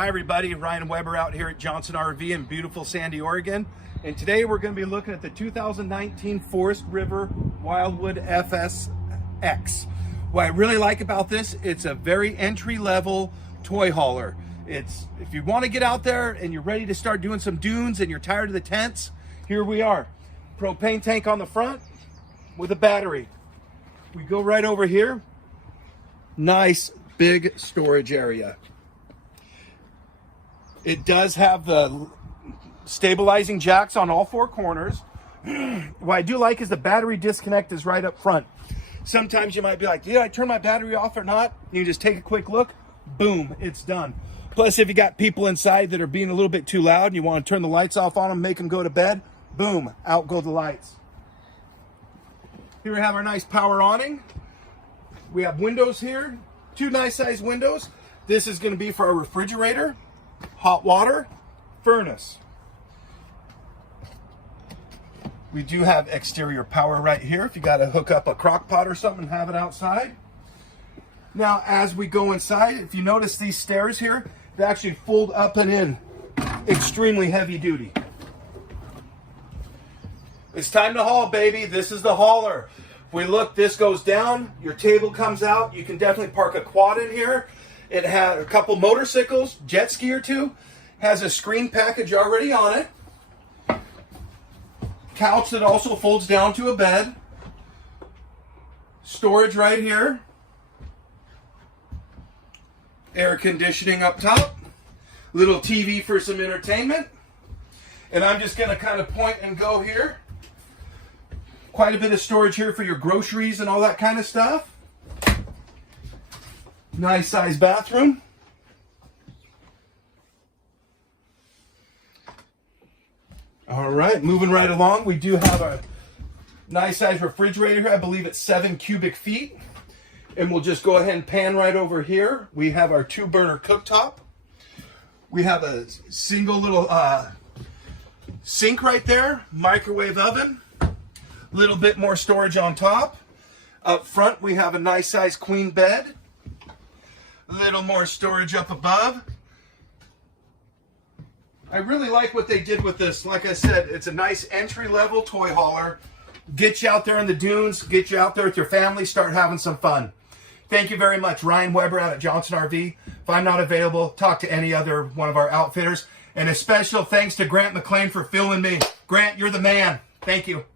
Hi everybody, Ryan Weber out here at Johnson RV in beautiful Sandy, Oregon. And today we're going to be looking at the 2019 Forest River Wildwood FSX. What I really like about this, it's a very entry-level toy hauler. If you want to get out there and you're ready to start doing some dunes and you're tired of the tents, here we are. Propane tank on the front with a battery. We go right over here. Nice big storage area. It does have the stabilizing jacks on all four corners. What I do like is the battery disconnect is right up front. Sometimes you might be like, did I turn my battery off or not? You just take a quick look, boom, it's done. Plus, if you got people inside that are being a little bit too loud and you want to turn the lights off on them, make them go to bed, boom, out go the lights. Here we have our nice power awning. We have windows here, two nice sized windows. This is going to be for our refrigerator, hot water, furnace. We do have exterior power right here if you got to hook up a crock pot or something and have it outside. Now, as we go inside, if you notice these stairs here, they actually fold up and in. Extremely heavy duty. It's time to haul, baby. This is the hauler. If we look, this goes down, your table comes out. You can definitely park a quad in here. It had a couple motorcycles, jet ski or two. Has a screen package already on it. Couch that also folds down to a bed. Storage right here. Air conditioning up top. Little TV for some entertainment. And I'm just going to kind of point and go here. Quite a bit of storage here for your groceries and all that kind of stuff. Nice size bathroom. All right, moving right along, we do have a nice size refrigerator here. I believe it's 7 cubic feet. And we'll just go ahead and pan right over here. We have our 2-burner cooktop. We have a single little sink right there, microwave oven. A little bit more storage on top. Up front, we have a nice size queen bed. A little more storage up above. I really like what they did with this. Like I said, it's a nice entry-level toy hauler. Get you out there in the dunes, get you out there with your family, start having some fun. Thank you very much. Ryan Weber out at Johnson RV. If I'm not available, talk to any other one of our outfitters. And a special thanks to Grant McLean for filming me. Grant, you're the man. Thank you.